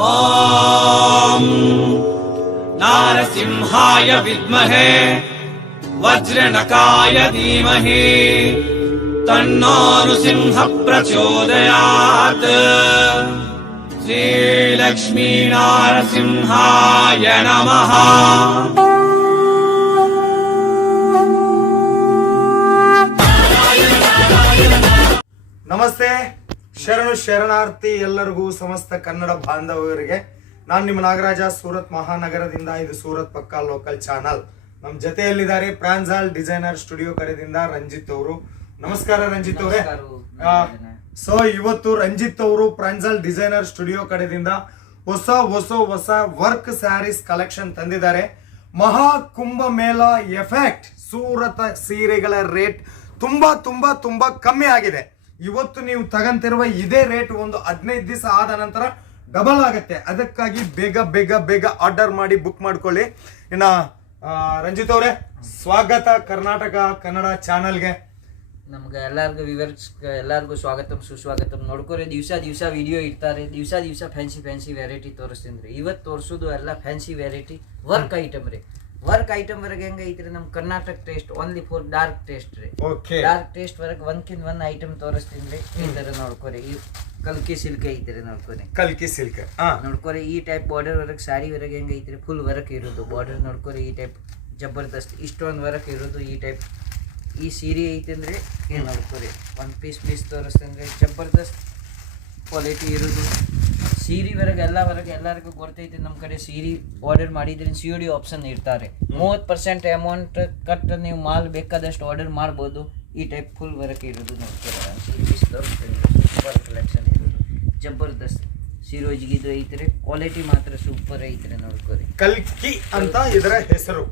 ಓಂ ನಾರಸಿಂಹಾಯ ವಿದ್ಮಹೇ ವಜ್ರನಕಾಯ ಧೀಮಹಿ ತನ್ನೋ ನೃಸಿಂಹ ಪ್ರಚೋದಯಾತ್. ಶ್ರೀಲಕ್ಷ್ಮೀ ನಾರಸಿಂಹಾಯ ನಮಃ. ನಮಸ್ತೆ, ಶರಣು ಶರಣಾರ್ಥಿ ಎಲ್ಲರಿಗೂ, ಸಮಸ್ತ ಕನ್ನಡ ಬಾಂಧವರಿಗೆ. ನಾನು ನಿಮ್ಮ ನಾಗರಾಜ, ಸೂರತ್ ಮಹಾನಗರದಿಂದ. ಇದು ಸೂರತ್ ಪಕ್ಕಾ ಲೋಕಲ್ ಚಾನಲ್. ನಮ್ಮ ಜೊತೆಯಲ್ಲಿದ್ದಾರೆ ಪ್ರಾಂಜಲ್ ಡಿಸೈನರ್ ಸ್ಟುಡಿಯೋ ಕಡೆಯಿಂದ ರಂಜಿತ್ ಅವರು. ನಮಸ್ಕಾರ ರಂಜಿತ್ ಅವರೇ. ಸೊ ಇವತ್ತು ರಂಜಿತ್ ಅವರು ಪ್ರಾಂಜಲ್ ಡಿಸೈನರ್ ಸ್ಟುಡಿಯೋ ಕಡೆದಿಂದ ಹೊಸ ವರ್ಕ್ ಸ್ಯಾರೀಸ್ ಕಲೆಕ್ಷನ್ ತಂದಿದ್ದಾರೆ. ಮಹಾ ಕುಂಭ ಮೇಳ ಎಫೆಕ್ಟ್ ಸೂರತ್ ಸೀರೆಗಳ ರೇಟ್ ತುಂಬಾ ತುಂಬಾ ತುಂಬಾ ಕಮ್ಮಿ ಆಗಿದೆ. ಇವತ್ತು ನೀವು ತಗಂತಿರುವ ಇದೇ ರೇಟ್ ಒಂದು 15 ದಿವಸ ಆದ ನಂತರ ಡಬಲ್ ಆಗುತ್ತೆ. ಅದಕ್ಕಾಗಿ ಬೇಗ ಬೇಗ ಬೇಗ ಆರ್ಡರ್ ಮಾಡಿ ಬುಕ್ ಮಾಡ್ಕೊಳ್ಳಿ. ಇನ್ನ ರಂಜಿತ್ ಅವರೇ, ಸ್ವಾಗತ ಕರ್ನಾಟಕ ಕನ್ನಡ ಚಾನಲ್ಗೆ. ನಮ್ಗೆ ಎಲ್ಲರಿಗೂ ವಿವರ್ಸ್ ಎಲ್ಲರಿಗೂ ಸ್ವಾಗತಂ ಸುಸ್ವಾಗತಂ. ನೋಡ್ಕೊರಿ, ದಿವಸ ವಿಡಿಯೋ ಇರ್ತಾರೆ. ದಿವಸ ಫ್ಯಾನ್ಸಿ ವೆರೈಟಿ ತೋರಿಸ್ತೀನಿ. ಇವತ್ತು ತೋರಿಸೋದು ಎಲ್ಲ ಫ್ಯಾನ್ಸಿ ವೆರೈಟಿ ವರ್ಕ್ ಐಟಮ್ ರೀ. ವರ್ಕ್ ಐಟಮ್ ವರೆಗೆ ಹೆಂಗ ಐತ್ರಿ, ನಮ್ Karnataka taste only for dark taste ರೀ. ಡಾರ್ಕ್ ಟೇಸ್ಟ್ ವರೆಗೆ ಒಂದ್ ಐಟಮ್ ತೋರಿಸ್ತೀನಿ ರೀ. ಈ ತರ ನೋಡ್ಕೊರಿ, ಈ ಕಲ್ಕಿ ಸಿಲ್ಕ್ ಐತ್ರಿ. ನೋಡ್ಕೊರಿ, ಕಲ್ಕಿ ಸಿಲ್ಕ್ ನೋಡ್ಕೊರಿ. ಈ ಟೈಪ್ ಬಾರ್ಡರ್ ವರ್ಕ್ ಸಾರಿ ವರೆಗೆ ಹೆಂಗ ಐತ್ರಿ, ಫುಲ್ ವರ್ಕ್ ಇರೋದು ಬಾರ್ಡರ್. ನೋಡ್ಕೊರಿ, ಈ ಟೈಪ್ ಜಬರ್ದಸ್ತ್ ಇಷ್ಟೊಂದು ವರ್ಕ್ ಇರೋದು. ಈ ಟೈಪ್ ಈ ಸೀರೆ ಐತಂದ್ರೆ ಏನ್ ನೋಡ್ಕೊರಿ, ಒಂದ್ ಪೀಸ್ ತೋರಿಸ್ತಂದ್ರೆ ಜಬರ್ದಸ್ತ್ ಕ್ವಾಲಿಟಿ ಇರೋದು. ಸೀರೆ ವರೆಗೆ ಎಲ್ಲರಿಗೂ ಗೊತ್ತೈತೆ. ನಮ್ಮ ಕಡೆ ಸೀರೆ ಆರ್ಡರ್ ಮಾಡಿದ್ರೆ COD ಆಪ್ಷನ್ ಇರ್ತಾರೆ. 30% ಅಮೌಂಟ್ ಕಟ್ ನೀವು ಮಾಲ್ ಬೇಕಾದಷ್ಟು ಆರ್ಡರ್ ಮಾಡ್ಬೋದು. ಈ ಟೈಪ್ ಫುಲ್ ವರ್ಕ್ ಇರೋದು. ನೋಡ್ತೀರ, ಸೀರೆ ಪೀಸ್ ತೋರಿಸ್ತೀನಿ. ಸೂಪರ್ ಕಲೆಕ್ಷನ್ ಇರೋದು, ಜಬರ್ದಸ್ತ್ ಸೀರೋಜ್ಗಿದು ಐತ್ರಿ. ಕ್ವಾಲಿಟಿ ಮಾತ್ರ ಸೂಪರ್ ಐತ್ರಿ. ನೋಡ್ಕೊರಿ, ಕಲ್ಕಿ ಅಂತ ಇದರ ಹೆಸರು.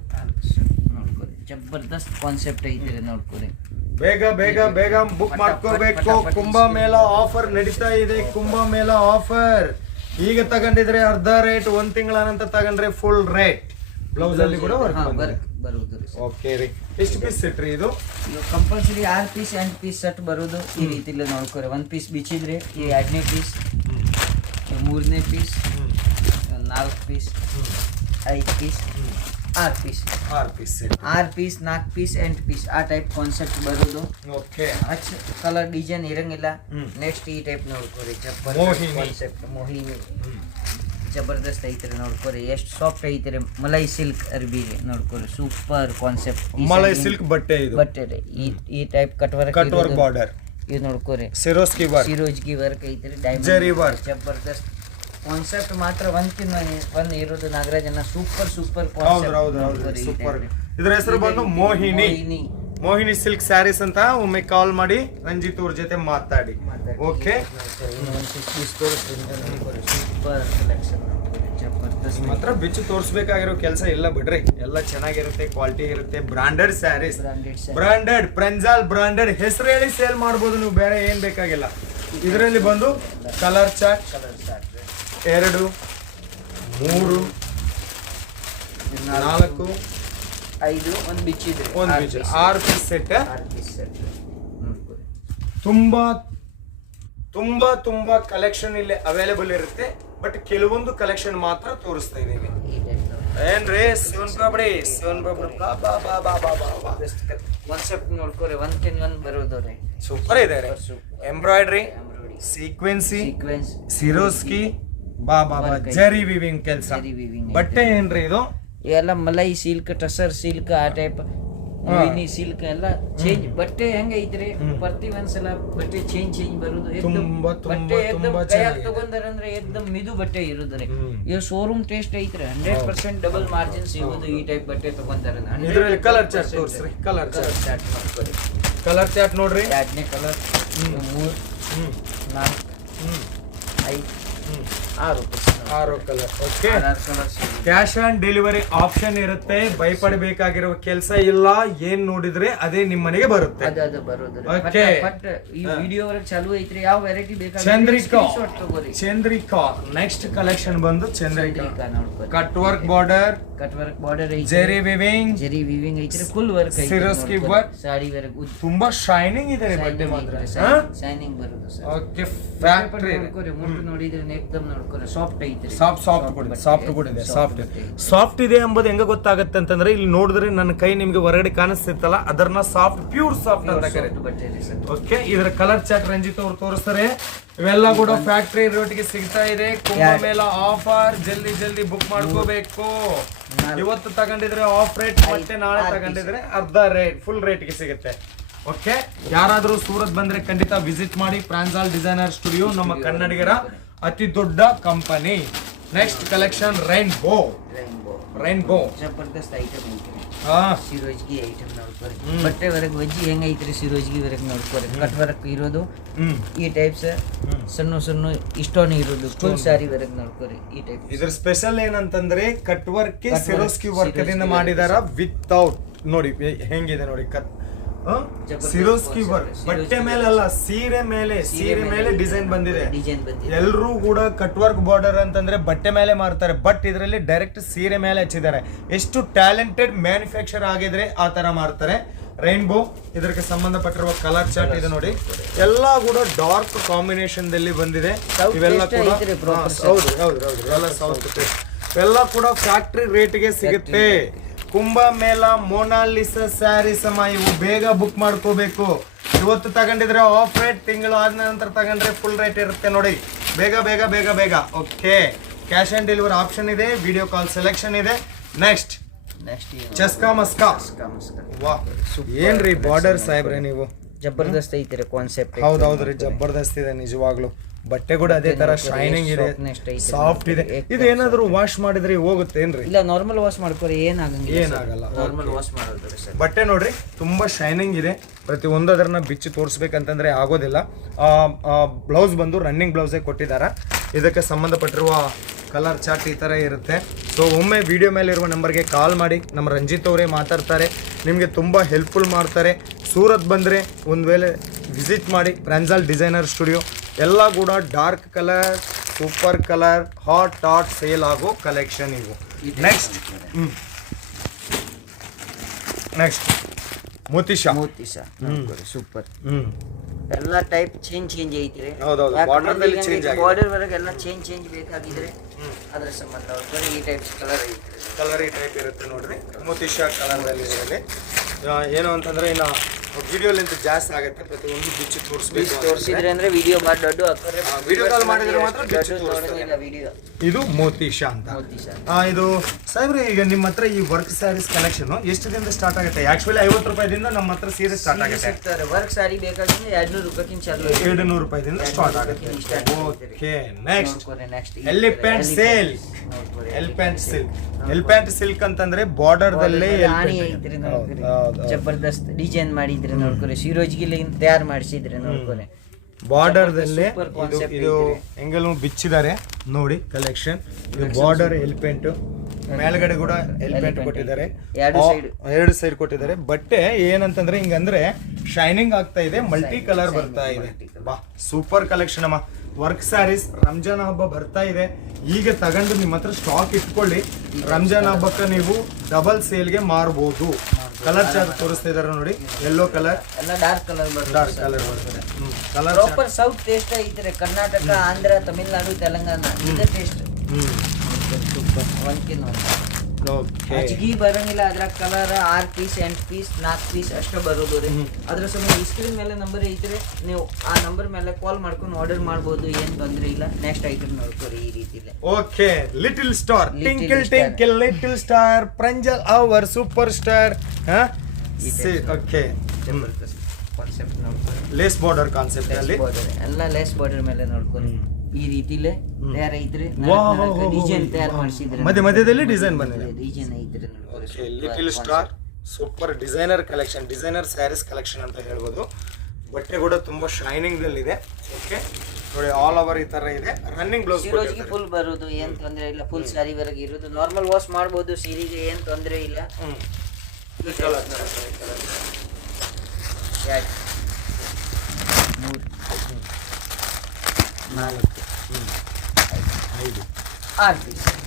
ನೋಡ್ಕೊರಿ, ಜಬರ್ದಸ್ತ್ ಕಾನ್ಸೆಪ್ಟ್ ಐತ್ರಿ. ನೋಡ್ಕೊರಿ, ಬೇಗ ಬೇಗ ಬೇಗ ಬುಕ್ ಮಾಡ್ಕೋಬೇಕು. ಕುಂಭ ಮೇಳ ಆಫರ್ ನಡೀತಾ ಇದೆ. ಕುಂಭ ಮೇಳ ಆಫರ್ ಈಗ ತಗೊಂಡಿದ್ರೆ ಅರ್ಧ ರೇಟ್, 1 ತಿಂಗಳ ನಂತರ ತಗೊಂಡ್ರೆ ಫುಲ್ ರೇಟ್. ಬ್ಲೌಸ್ ಅಲ್ಲಿ ಕೂಡ ವರ್ಕ್ ಬರುವುದು. ಓಕೆ ರೀ. ಎಷ್ಟು ಪೀಸ್ ಸೆಟ್ ರೀ ಇದು? ಕಂಪಲ್ಸರಿ 6 ಪೀಸ್ 8 ಪೀಸ್ ಸೆಟ್ ಬರುವುದು. ಈ ರೀತಿಲಿ ನೋಡ್ಕೊರಿ, 1 ಪೀಸ್ ಬಿಚ್ಚಿದ್ರೆ ಈ 2ನೇ ಪೀಸ್, 3ನೇ piece, 4 piece, 5 piece, 6 piece, 4 piece, 8 piece ಆ ಟೈಪ್ ಕಾನ್ಸೆಪ್ಟ್ ಬರೋದು. ಓಕೆ, ಕಲರ್ ಡಿಸೈನ್ ಇರಂಗಿಲ್ಲ. ನೆಕ್ಸ್ಟ್ ಈ ಟೈಪ್ ನೋಡ್ಕೊರಿ, ಕಾನ್ಸೆಪ್ಟ್ ಮೋಹಿನಿ ಜಬರ್ದಸ್ತ್ ಐತ್ರಿ. ನೋಡ್ಕೊರಿ, ಎಷ್ಟು ಸಾಫ್ಟ್ ಐತ್ರಿ. ಮಲೈ ಸಿಲ್ಕ್ ಅರ್ಬಿ ನೋಡ್ಕೊರಿ, ಸೂಪರ್ ಕಾನ್ಸೆಪ್ಟ್. ಮಲೈ ಸಿಲ್ಕ್ ಬಟ್ಟೆ ರೀ. ಈ ಟೈಪ್ ಕಟ್ವರ್ಕ್ ಬಾರ್ಡರ್ ಇದು ನೋಡ್ಕೊರಿ. ಸಿರೋಜ್ಗಿ ವರ್ಕ್ ಐತ್ರಿ. ಡೈಮಂಡ್ ಜಬರ್ದಸ್ತ್ ಕಾನ್ಸೆಪ್ಟ್ ಮಾತ್ರ ಒಂದ್ ಇರೋದು. ನಾಗರಾಜನ ಸೂಪರ್ ಸೂಪರ್. ಇದ್ರ ಹೆಸರು ಬಂದು ಮೋಹಿನಿ ಸಿಲ್ಕ್ ಸ್ಯಾರೀಸ್ ಅಂತ. ಒಮ್ಮೆ ಕಾಲ್ ಮಾಡಿ ರಂಜಿತ್ ಅವ್ರ ಜೊತೆ ಮಾತಾಡಿ. ಓಕೆ, ಸೂಪರ್ ಕಲೆಕ್ಷನ್ ಜಬರ್ದಸ್ತ್. ಮಾತ್ರ ಬಿಚ್ಚು ತೋರಿಸ್ಬೇಕಾಗಿರೋ ಕೆಲಸ ಇಲ್ಲ ಬಿಡ್ರಿ. ಎಲ್ಲ ಚೆನ್ನಾಗಿರುತ್ತೆ, ಕ್ವಾಲಿಟಿ ಇರುತ್ತೆ. ಬ್ರಾಂಡೆಡ್ ಸ್ಯಾರೀಸ್, ಬ್ರಾಂಡೆಡ್ ಪ್ರಂಜಲ್ ಬ್ರಾಂಡೆಡ್ ಹೆಸರು ಹೇಳಿ ಸೇಲ್ ಮಾಡ್ಬೋದು ನೀವು. ಬೇರೆ ಏನ್ ಬೇಕಾಗಿಲ್ಲ. ಇದರಲ್ಲಿ ಬಂದು ಕಲರ್ ಚಾರ್ಟ್ 2, 3, 4, 5 ಒಂದು ಬಿಚ್ಚಿದ್ರೆ 6 ಪೀಸ್ ಸೆಟ್. ತುಂಬಾ ತುಂಬಾ ತುಂಬಾ ಕಲೆಕ್ಷನ್ ಇಲ್ಲಿ ಅವೈಲೇಬಲ್ ಇರುತ್ತೆ. ಬಟ್ ಕೆಲವೊಂದು ಕಲೆಕ್ಷನ್ ಮಾತ್ರ ತೋರಿಸ್ತಾ ಇದೀವಿ. ಏನ್ರಿ ಸೋನ್ ಪಾಪಡಿ ಕಾನ್ಸೆಪ್ಟ್ ನೋಡ್ಕೊರಿ, 1 ಬರೋದು ರೀ. ಸೂಪರ್ ಇದೆ. ಎಂಬ್ರಾಯ್ಡ್ರಿ, ಸೀಕ್ವೆನ್ಸಿ, ಸಿರೋಸ್ಕಿ, ಜರಿ ವಿವಿಂಗ್ ಕೆಲಸ. ಬಟ್ಟೆ ಏನ್ರಿ ಇದು? ಎಲ್ಲ ಮಲೈ ಸಿಲ್ಕ್, ಟಸರ್ ಸಿಲ್ಕ್ ಆ ಟೈಪ್, ಮೋಹಿನಿ ಸಿಲ್ಕ್ ಎಲ್ಲ ಚೇಂಜ್. ಬಟ್ಟೆ ಹೆಂಗ ಐತ್ರಿ, ಪ್ರತಿ ಒಂದ್ಸಲ ಬಟ್ಟೆ ಚೇಂಜ್ ಬರುದು. ತಗೊಂಡ್ರೆ ಎಕ್ದಮ್ ಮಿದು ಬಟ್ಟೆ ಇರುದ್ರಿ. ಇದು ಶೋರೂಮ್ ಟೇಸ್ಟ್ ಐತ್ರಿ. 100% ಡಬಲ್ ಮಾರ್ಜಿನ್ ಸಿಗೋದು ಈ ಟೈಪ್ ಬಟ್ಟೆ ತಗೊಂಡ್ರೆ. ಕಲರ್ ಚಾರ್ಟ್ ತೋರಿಸ್ರಿ. ಕಲರ್ ಚಾರ್ಟ್ ನೋಡ್ರಿ. ಕಲರ್ ಚಾರ್ಟ್ ನೋಡ್ರಿ. 2ನೇ colour, 3, 4, 5, 6 colour. Okay, cash on delivery option ಇರುತ್ತೆ. ಭಯಪಡಬೇಕಾಗಿರೋ ಕೆಲಸ ಇಲ್ಲ. ಏನ್ ನೋಡಿದ್ರೆ ಅದೇ ನಿಮ್ ಮನೆಗೆ ಬರುತ್ತೆ. ಓಕೆ, ಈ ವಿಡಿಯೋ ವರೆಗೆ ಚಾಲು ಐತ್ರಿ. ಯಾವ ವೆರೈಟಿ ಬೇಕಾದ್ರೆ ಚಂದ್ರಿಕಾ. ನೆಕ್ಸ್ಟ್ ಕಲೆಕ್ಷನ್ ಬಂದು ಚಂದ್ರಿಕಾ. ಕಟ್ವರ್ಕ್ ಬಾರ್ಡರ್ ಜೆರಿ ವಿವಿಂಗ್ ಐತ್ರಿ. ಫುಲ್ ವರ್ಕ್ ಐತ್ರಿ. ಸಿರೋಸ್ಕಿ ವರ್ಕ್, ಸಾಡಿ ವರ್ಕ್ ತುಂಬಾ ಶೈನಿಂಗ್ ಇದೆ ಬಟ್ಟೆ ಮಾತ್ರ. ಶೈನಿಂಗ್ ಬರುತ್ತೆ ಸರ್. ಓಕೆ, ಫ್ಯಾಕ್ಟರಿ ಮುಟ್ಟು ನೋಡಿದ್ರೆ ಏಕ್ದಮ್ ನೋಡ್ಕೊರೆ ಸಾಫ್ಟ್ ಐತ್ರಿ. ಸಾಫ್ಟ್ ಇದೆ ಎಂಬುದು ಹೆಂಗ ಗೊತ್ತಾಗುತ್ತೆ ಅಂತಂದ್ರೆ ಇಲ್ಲಿ ನೋಡಿದ್ರೆ ನನ್ನ ಕೈ ನಿಮ್ಗೆ ಹೊರಗಡೆ ಕಾಣಿಸ್ತಿತ್ತಲ್ಲ ಅದನ್ನ ಸಾಫ್ಟ್ ಪ್ಯೂರ್ ಸಾಫ್ಟ್ ಅಂತ ಕರೀತಾರೆ. ಓಕೆ, ಇದರ ಕಲರ್ ಚಾರ್ಟ್ ರಂಜಿತ್ ಅವ್ರು ತೋರಿಸ್ತಾರೆ. ಇವೆಲ್ಲ ಕೂಡ ಫ್ಯಾಕ್ಟರಿ ರೇಟ್ಗೆ ಸಿಗ್ತಾ ಇದೆ. ಕುಂಭಮೇಳ ಆಫರ್, ಜಲ್ದಿ ಬುಕ್ ಮಾಡ್ಕೋಬೇಕು. ಇವತ್ತು ತಗೊಂಡಿದ್ರೆ ಆಫ್ ರೇಟ್, ಮತ್ತೆ ನಾಳೆ ತಗೊಂಡಿದ್ರೆ ಅರ್ಧ ರೇಟ್, ಫುಲ್ ರೇಟ್ಗೆ ಸಿಗುತ್ತೆ. ಓಕೆ, ಯಾರಾದ್ರೂ ಸೂರತ್ ಬಂದ್ರೆ ಖಂಡಿತ ವಿಸಿಟ್ ಮಾಡಿ. ಪ್ರಾಂಜಾಲ್ ಡಿಸೈನರ್ ಸ್ಟುಡಿಯೋ ನಮ್ಮ ಕನ್ನಡಿಗರ ಅತಿ ದೊಡ್ಡ ಕಂಪನಿ. ನೆಕ್ಸ್ಟ್ ಕಲೆಕ್ಷನ್ ರೈನ್ಬೋ ಜಬರ್ದಸ್ತ್ ಐಟಮ್ ಐತ್ರಿ. ಸಿರೋಜ್ಗಿ ಐಟಮ್ ನೋಡ್ಕೊರಿ. ಬಟ್ಟೆ ವರೆಗೆ ವಜ್ಜಿ ಹೆಂಗೈತ್ರಿ ಸಿರೋಜ್ಗಿ ವರೆಗೆ ನೋಡ್ಕೊರಿ. ಕಟ್ ವರ್ಕ್ ಇರೋದು ಈ ಟೈಪ್ಸ್, ಸಣ್ಣ ಇಷ್ಟೋನ್ ಇರೋದು ಫುಲ್ ಸಾರಿ ವರೆಗೆ ನೋಡ್ಕೊರಿ. ಈ ಟೈಪ್ ಇದ್ರ ಸ್ಪೆಷಲ್ ಏನಂತಂದ್ರೆ ಕಟ್ ವರ್ಕ್ ಸಿರೋಸ್ಕಿ ವರ್ಕ್ ದಿಂದ ಮಾಡಿದಾರ ವಿತೌಟ್. ನೋಡಿ ಹೆಂಗಿದೆ ನೋಡಿ, ಸಿರೋಸ್ಕಿ ವರ್ಕ್ ಬಟ್ಟೆ ಮೇಲೆ ಅಲ್ಲ, ಸೀರೆ ಮೇಲೆ ಡಿಸೈನ್ ಬಂದಿದೆ. ಎಲ್ಲರೂ ಕೂಡ ಕಟ್ ವರ್ಕ್ ಬಾರ್ಡರ್ ಅಂತಂದ್ರೆ ಬಟ್ಟೆ ಮೇಲೆ ಮಾರ್ತಾರೆ, ಬಟ್ ಇದರಲ್ಲಿ ಡೈರೆಕ್ಟ್ ಸೀರೆ ಮೇಲೆ ಹಚ್ಚಿದ್ದಾರೆ. ಎಷ್ಟು ಟ್ಯಾಲೆಂಟೆಡ್ ಮ್ಯಾನುಫ್ಯಾಕ್ಚರ್ ಆಗಿದ್ರೆ ಆ ತರ ಮಾರ್ತಾರೆ. ರೈನ್ಬೋ ಇದಕ್ಕೆ ಸಂಬಂಧಪಟ್ಟಿರುವ ಕಲರ್ ಚಾರ್ಟ್ ಇದೆ ನೋಡಿ. ಎಲ್ಲ ಕೂಡ ಡಾರ್ಕ್ ಕಾಂಬಿನೇಷನ್ ದಲ್ಲಿ ಬಂದಿದೆ. ಇವೆಲ್ಲ ಕೂಡ ಎಲ್ಲ ಕೂಡ ಫ್ಯಾಕ್ಟರಿ ರೇಟ್ಗೆ ಸಿಗುತ್ತೆ. ಕುಂಭಮೇಳ ಮೊನಾಲಿಸ ಸ್ಯಾರಿ ಸಮ ಇವು ಬೇಗ ಬುಕ್ ಮಾಡ್ಕೋಬೇಕು. ಇವತ್ತು ತಗೊಂಡಿದ್ರೆ ಆಫ್ ರೇಟ್, ತಿಂಗಳು ಆದ ನಂತರ ತಗೊಂಡ್ರೆ ಫುಲ್ ರೇಟ್ ಇರುತ್ತೆ ನೋಡಿ. ಬೇಗ. Okay, cash on delivery option ಇದೆ, ವಿಡಿಯೋ ಕಾಲ್ ಸೆಲೆಕ್ಷನ್ ಇದೆ. ನೆಕ್ಸ್ಟ್ ಚಸ್ಕಾ ಮಸ್ಕಾ. ವಾಹ್, ಏನ್ರಿ ಬಾರ್ಡರ್ ಸಾಹೇಬ್ರೆ ನೀವು, ಜಬರ್ದಸ್ತ್ ಐತಿರಿ ಕಾನ್ಸೆಪ್ಟ್. ಹೌದೌದ್ರಿ, ಜಬರ್ದಸ್ತ್ ಇದೆ ನಿಜವಾಗ್ಲು. ಬಟ್ಟೆ ಕೂಡ ಅದೇ ತರ ಶೈನಿಂಗ್ ಇದೆ, ಸಾಫ್ಟ್ ಇದೆ. ಇದು ಏನಾದ್ರು ವಾಶ್ ಮಾಡಿದ್ರೆ ಹೋಗುತ್ತೇನ್ರಿ? ಇಲ್ಲ, ನಾರ್ಮಲ್ ವಾಶ್ ಮಾಡ್ಕೊರಿ, ಏನಾಗಲ್ಲ. ನಾರ್ಮಲ್ ವಾಶ್ ಮಾಡೋದ್ರಿ ಸರ್. ಬಟ್ಟೆ ನೋಡ್ರಿ ತುಂಬಾ ಶೈನಿಂಗ್ ಇದೆ. ಪ್ರತಿ ಒಂದು ಅದನ್ನ ಬಿಚ್ಚಿ ತೋರಿಸ್ಬೇಕಂತಂದ್ರೆ ಆಗೋದಿಲ್ಲ. ಬ್ಲೌಸ್ ಬಂದು ರನ್ನಿಂಗ್ ಬ್ಲೌಸೇ ಕೊಟ್ಟಿದ್ದಾರೆ. ಇದಕ್ಕೆ ಸಂಬಂಧಪಟ್ಟಿರುವ ಕಲರ್ ಚಾರ್ಟ್ ಈ ತರ ಇರುತ್ತೆ. ಸೊ ಒಮ್ಮೆ ವಿಡಿಯೋ ಮೇಲೆ ಇರುವ ನಂಬರ್ಗೆ ಕಾಲ್ ಮಾಡಿ. ನಮ್ಮ ರಂಜಿತ್ ಅವರೇ ಮಾತಾಡ್ತಾರೆ, ನಿಮಗೆ ತುಂಬಾ ಹೆಲ್ಪ್ಫುಲ್ ಮಾಡ್ತಾರೆ. ಸೂರತ್ ಬಂದ್ರೆ ಒಂದು ವೇಳೆ ವಿಸಿಟ್ ಮಾಡಿ ಪ್ರಾಂಜಾಲ್ ಡಿಸೈನರ್ ಸ್ಟುಡಿಯೋ. ಎಲ್ಲ ಕೂಡ dark colour, super colour, hot sale ಆಗೋ ಕಲೆಕ್ಷನ್ ಇವು. ನೆಕ್ಸ್ಟ್ ಮೋತಿಶಾ ಸೂಪರ್. ಎಲ್ಲ ಟೈಪ್ ಚೇಂಜ್ ಐತ್ರಿ. ಹೌದೌದು, ಬಾರ್ಡರ್ ವರೆಗೆ ಎಲ್ಲ ಚೇಂಜ್ ಬೇಕಾಗಿದ್ರೆ ಅದ್ರ ಸಂಬಂಧ ಈ ಟೈಪ್ ಕಲರ್ ಈ ಟೈಪ್ ಇರುತ್ತೆ ನೋಡ್ರಿ. ಮೋತಿಶಾ ಕಲರ್ ಅಲ್ಲಿ ಏನು ಅಂತಂದ್ರೆ ಇನ್ನು ವಿಡಿಯೋ ಲೆಂತ್ ಜಾಸ್ತಿ ಆಗುತ್ತೆ. ಪ್ರತಿಯೊಂದು ಬಿಚ್ಚಿ ತೋರಿಸಿದ್ರೆ ಅಂದ್ರೆ ವಿಡಿಯೋ ಮಾಡಿ ದೊಡ್ಡ ವಿಡಿಯೋ ಕಾಲ್ ಮಾಡಿದ್ರೆ ಮಾತ್ರ ಬಿಚ್ಚಿ ತೋರಿಸ್ತಾರೆ. ಇದು ಮೋತಿಶಾ ಅಂತ. ಇದು ಸಾಹೇಬ್ರೆ, ಈಗ ನಿಮ್ಮ ಹತ್ರ ಈ ವರ್ಕ್ ಸ್ಯಾರೀಸ್ ಕಲೆಕ್ಷನ್ ಎಷ್ಟು ದಿನದಿಂದ ಸ್ಟಾರ್ಟ್ ಆಗುತ್ತೆ? ಆಕ್ಚುಲಿ 50 ರೂಪಾಯಿದಿಂದ ನಮ್ಮ ಹತ್ರ ಸೀರೆ ಸ್ಟಾರ್ಟ್ ಆಗುತ್ತೆ. ವರ್ಕ್ ಸಾರಿ ಬೇಕಾದ್ರೆ 200 ರೂಪಾಯಿಗಿಂತ ಚಾಲು, 200 ರೂಪಾಯಿದಿಂದ ಸ್ಟಾರ್ಟ್ ಆಗುತ್ತೆ. ಓಕೆ, ನೆಕ್ಸ್ಟ್ ಎಲಿಫೆಂಟ್ ಸಿಲ್ಕ್ ಅಂತಂದ್ರೆ ಬಾರ್ಡರ್ ದಲ್ಲೇ ಜಬರ್ದಸ್ತ್ ಡಿಸೈನ್ ಮಾಡಿದ್ರೆ ನೋಡ್ಕೊರಿ. ಸಿರೋಜ್ಗಿಲಿ ತಯಾರು ಮಾಡಿಸಿದ್ರೆ ನೋಡ್ಕೊರಿ. ಬಾರ್ಡರ್ ದಲ್ಲೇ ಇದು ಎಂಗಲ್ ಬಿಚ್ಚಿದ್ದಾರೆ ನೋಡಿ ಕಲೆಕ್ಷನ್. ಇದು ಬಾರ್ಡರ್ ಎಲಿಫೆಂಟ್, ಮೇಲ್ಗಡೆ ಕೂಡ ಎಲಿಫೆಂಟ್ ಕೊಟ್ಟಿದ್ದಾರೆ, ಎರಡು ಸೈಡ್ ಕೊಟ್ಟಿದ್ದಾರೆ. ಬಟ್ಟೆ ಏನಂತಂದ್ರೆ ಹಿಂಗಂದ್ರೆ ಶೈನಿಂಗ್ ಆಗ್ತಾ ಇದೆ, ಮಲ್ಟಿ ಕಲರ್ ಬರ್ತಾ ಇದೆ. ಬಾ, ಸೂಪರ್ ಕಲೆಕ್ಷನ್ ಅಮ್ಮ. ವರ್ಕ್ ಸ್ಯಾರೀಸ್ ರಂಜಾನ್ ಹಬ್ಬ ಬರ್ತಾ ಇದೆ. ಈಗ ತಗೊಂಡು ನಿಮ್ಮ ಹತ್ರ ಸ್ಟಾಕ್ ಇಟ್ಕೊಳ್ಳಿ. ರಂಜಾನ್ ಹಬ್ಬಕ್ಕೆ ನೀವು ಡಬಲ್ ಸೇಲ್ಗೆ ಮಾರಬಹುದು. ಕಲರ್ ಚಾರ್ಟ್ ತೋರಿಸ್ತಾ ಇದಾರೆ ನೋಡಿ. ಯೆಲ್ಲೋ ಕಲರ್, ಎಲ್ಲ ಡಾರ್ಕ್ ಕಲರ್ ಬರ್ತದೆ. ಕಲರ್ ಪ್ರಾಪರ್ ಸೌತ್ ಟೇಸ್ಟ್ ಐತ್ರಿ. ಕರ್ನಾಟಕ, ಆಂಧ್ರ, ತಮಿಳುನಾಡು, ತೆಲಂಗಾಣ ಇದೇ ಟೇಸ್ಟ್. ಸೂಪರ್. ಒಂದ್ಕಿನ್ ಹೆಚ್ಚಿಗೆ ಬರಂಗಿಲ್ಲ. ಅದ್ರ ಕಲರ್ 6 ಪೀಸ್ 8 ಪೀಸ್ 4 ಪೀಸ್ ಅಷ್ಟೇ ಬರೋದು ರೀ. ಅದ್ರ ಸಮಯ ಸ್ಕ್ರೀನ್ ಮೇಲೆ ನಂಬರ್ ಐತ್ರಿ, ನೀವು ಆ ನಂಬರ್ ಮೇಲೆ ಕಾಲ್ ಮಾಡ್ಕೊಂಡು ಆರ್ಡರ್ ಮಾಡ್ಬೋದು, ಏನ್ ತೊಂದ್ರೆ ಇಲ್ಲ. ನೆಕ್ಸ್ಟ್ ಐಟಮ್ ನೋಡ್ಕೊರಿ ಈ ರೀತಿ. Okay, little star, twinkle little star, Pranjal our super star. Okay, concept ನೋಡ್ಕೊರಿ. ಲೇಸ್ ಬಾರ್ಡರ್ ಕಾನ್ಸೆಪ್ಟ್ ಅಲ್ಲಿ ಎಲ್ಲ ಲೇಸ್ ಬಾರ್ಡರ್ ಮೇಲೆ ನೋಡ್ಕೊರಿ. ಈ ರೀತಿಲೇ ತಯಾರ ಐತ್ರಿ. ಡಿಸೈನ್ ತಯಾರು ಮಾಡಿಸಿದ್ರೆ ಮಧ್ಯದಲ್ಲಿ ಡಿಸೈನ್ ಬಂದಿದೆ. ಡಿಸೈನ್ ಐತ್ರಿ ನೋಡ್ಕೊರಿ. Little star super designer collection, designer sarees collection ಅಂತ ಹೇಳ್ಬೋದು. ಬಟ್ಟೆ ಕೂಡ ತುಂಬಾ ಶೈನಿಂಗ್ ದಲ್ಲಿ ಇದೆ. ಓಕೆ ನೋಡಿ, ಆಲ್ ಓವರ್ ಈ ತರ ಇದೆ. ರನ್ನಿಂಗ್ ಬ್ಲೌಸ್ ಸಿರೋಜ್ಗೆ ಫುಲ್ ಬರೋದು, ಏನ್ ತೊಂದ್ರೆ ಇಲ್ಲ. ಫುಲ್ ಸಾರಿ ವರೆಗೆ ಇರೋದು, ನಾರ್ಮಲ್ ವಾಶ್ ಮಾಡಬಹುದು. ಸೀರೆಗೆ ಏನ್ ತೊಂದ್ರೆ ಇಲ್ಲ.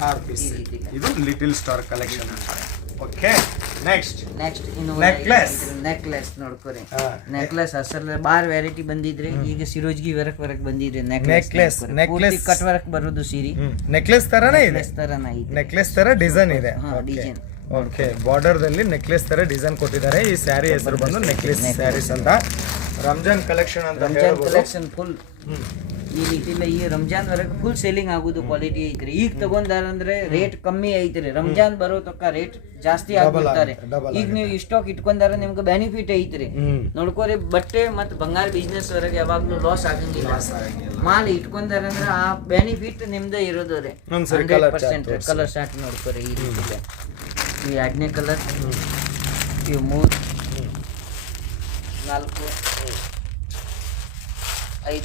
ಆರು ಪೀಸ್. ಇದು little star collection. Okay, next ಇನ್ನು ನೆಕ್ಲೆಸ್ ನೋಡ್ಕೊರಿ. ನೆಕ್ಲೆಸ್ ಅಸಲ್ ಬಾರ್ ವೆರೈಟಿ ಬಂದಿದ್ರೆ ಈಗ ಸಿರೋಜ್ಗಿ ವರ್ಕ್ ಬಂದಿದ್ರೆ ನೆಕ್ಲೆಸ್ ಕಟ್ ವರ್ಕ್ ಬರೋದು ಸೀರೆ ನೆಕ್ಲೆಸ್ ತರನೇ ಇದೆ. ನೆಕ್ಲೆಸ್ ತರ ಡಿಸೈನ್ ಇದೆ. ಡಿಸೈನ್ ಓಕೆ, ಬಾರ್ಡರ್ ದಲ್ಲಿ ನೆಕ್ಲೆಸ್ ತರ ಡಿಸೈನ್ ಕೊಟ್ಟಿದ್ದಾರೆ. ಈ ಸ್ಯಾರಿ ಹೆಸರು ಬಂದು ನೆಕ್ಲೆಸ್ ಸ್ಯಾರೀಸ್ ಅಂತ. ರಂಜಾನ್ ಕಲೆಕ್ಷನ್ ಅಂತ ಕಲೆಕ್ಷನ್ ಫುಲ್ ಈ ರೀತಿಲ್ಲ. ಈ ರಂಜಾನ್ ವರೆಗೆ ಫುಲ್ ಸೇಲಿಂಗ್ ಆಗುದು ಕ್ವಾಲಿಟಿ ಐತ್ರಿ. ಈಗ ತಗೊಂಡಾರಂದ್ರೆ ರೇಟ್ ಕಮ್ಮಿ ಐತ್ರಿ. ರಂಜಾನ್ ಬರೋ ತಕ್ಕ ರೇಟ್ ಜಾಸ್ತಿ ಆಗ್ಬಿಡ್ತಾರೆ. ಈಗ ನೀವು ಇಷ್ಟೋಕ್ ಇಟ್ಕೊಂಡಾರ ನಿಮ್ಗೆ ಬೆನಿಫಿಟ್ ಐತ್ರಿ. ನೋಡ್ಕೋರಿ, ಬಟ್ಟೆ ಮತ್ತು ಬಂಗಾರ ಬಿಸ್ನೆಸ್ ವರೆಗೆ ಯಾವಾಗ್ಲೂ ಲಾಸ್ ಆಗಂಗಿಲ್ಲ. ಮಾಲ್ ಇಟ್ಕೊಂಡಾರಂದ್ರೆ ಆ ಬೆನಿಫಿಟ್ ನಿಮ್ದೇ ಇರೋದು ರೀ. 100% ಕಲರ್ ಸ್ಟಾರ್ಟ್ ನೋಡ್ಕೋರಿ. ಈ ರೀತಿ ಈ 2ನೇ ಕಲರ್, ಇವು 3,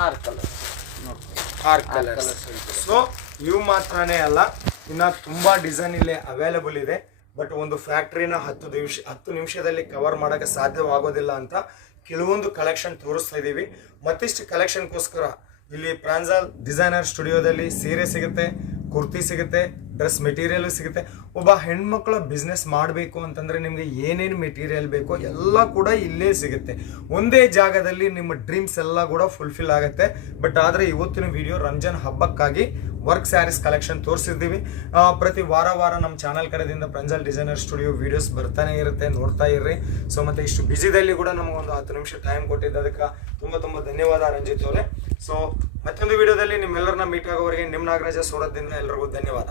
4, 5, 6 ಕಲರ್. ಸೊ ಇವು ಮಾತ್ರನೇ ಅಲ್ಲ, ಇನ್ನ ತುಂಬಾ ಡಿಸೈನ್ ಇಲ್ಲಿ ಅವೈಲೇಬಲ್ ಇದೆ. ಬಟ್ ಒಂದು ಫ್ಯಾಕ್ಟ್ರಿನ 10 ನಿಮಿಷದಲ್ಲಿ ಕವರ್ ಮಾಡಕ್ಕೆ ಸಾಧ್ಯವಾಗೋದಿಲ್ಲ ಅಂತ ಕೆಲವೊಂದು ಕಲೆಕ್ಷನ್ ತೋರಿಸ್ತಾ ಇದೀವಿ. ಮತ್ತಿಷ್ಟು ಕಲೆಕ್ಷನ್ಗೋಸ್ಕರ ಇಲ್ಲಿ ಪ್ರಾಂಜಲ್ ಡಿಸೈನರ್ ಸ್ಟುಡಿಯೋದಲ್ಲಿ ಸೀರೆ ಸಿಗುತ್ತೆ, ಕುರ್ತಿ ಸಿಗುತ್ತೆ, ಡ್ರೆಸ್ ಮೆಟೀರಿಯಲ್ ಸಿಗುತ್ತೆ. ಒಬ್ಬ ಹೆಣ್ಮಕ್ಳ ಬಿಸ್ನೆಸ್ ಮಾಡಬೇಕು ಅಂತಂದ್ರೆ ನಿಮ್ಗೆ ಏನೇನು ಮೆಟೀರಿಯಲ್ ಬೇಕೋ ಎಲ್ಲ ಕೂಡ ಇಲ್ಲೇ ಸಿಗುತ್ತೆ. ಒಂದೇ ಜಾಗದಲ್ಲಿ ನಿಮ್ಮ ಡ್ರೀಮ್ಸ್ ಎಲ್ಲ ಕೂಡ ಫುಲ್ಫಿಲ್ ಆಗುತ್ತೆ. ಬಟ್ ಆದ್ರೆ ಇವತ್ತಿನ ವಿಡಿಯೋ ರಂಜಾನ್ ಹಬ್ಬಕ್ಕಾಗಿ ವರ್ಕ್ ಸ್ಯಾರೀಸ್ ಕಲೆಕ್ಷನ್ ತೋರಿಸಿದ್ದೀವಿ. ಪ್ರತಿ ವಾರ ನಮ್ಮ ಚಾನಲ್ ಕಡೆಯಿಂದ ಪ್ರಂಜಲ್ ಡಿಸೈನರ್ ಸ್ಟುಡಿಯೋ ವಿಡಿಯೋಸ್ ಬರ್ತಾನೆ ಇರುತ್ತೆ, ನೋಡ್ತಾ ಇರ್ರಿ. ಸೊ ಮತ್ತೆ ಇಷ್ಟು ಬಿಸಿದಲ್ಲಿ ಕೂಡ ನಮಗೊಂದು 10 ನಿಮಿಷ ಟೈಮ್ ಕೊಟ್ಟಿದ್ದದಕ್ಕೆ ತುಂಬಾ ಧನ್ಯವಾದ ರಂಜಿತ್ ಅವರೇ. ಸೊ ಮತ್ತೊಂದು ವಿಡಿಯೋದಲ್ಲಿ ನಿಮ್ಮೆಲ್ಲರನ್ನ ಮೀಟ್ ಆಗೋವರೆಗೆ ನಿಮ್ಮ ನಾಗರಾಜ ಸೂರತ್ದಿಂದ ಎಲ್ಲರಿಗೂ ಧನ್ಯವಾದ.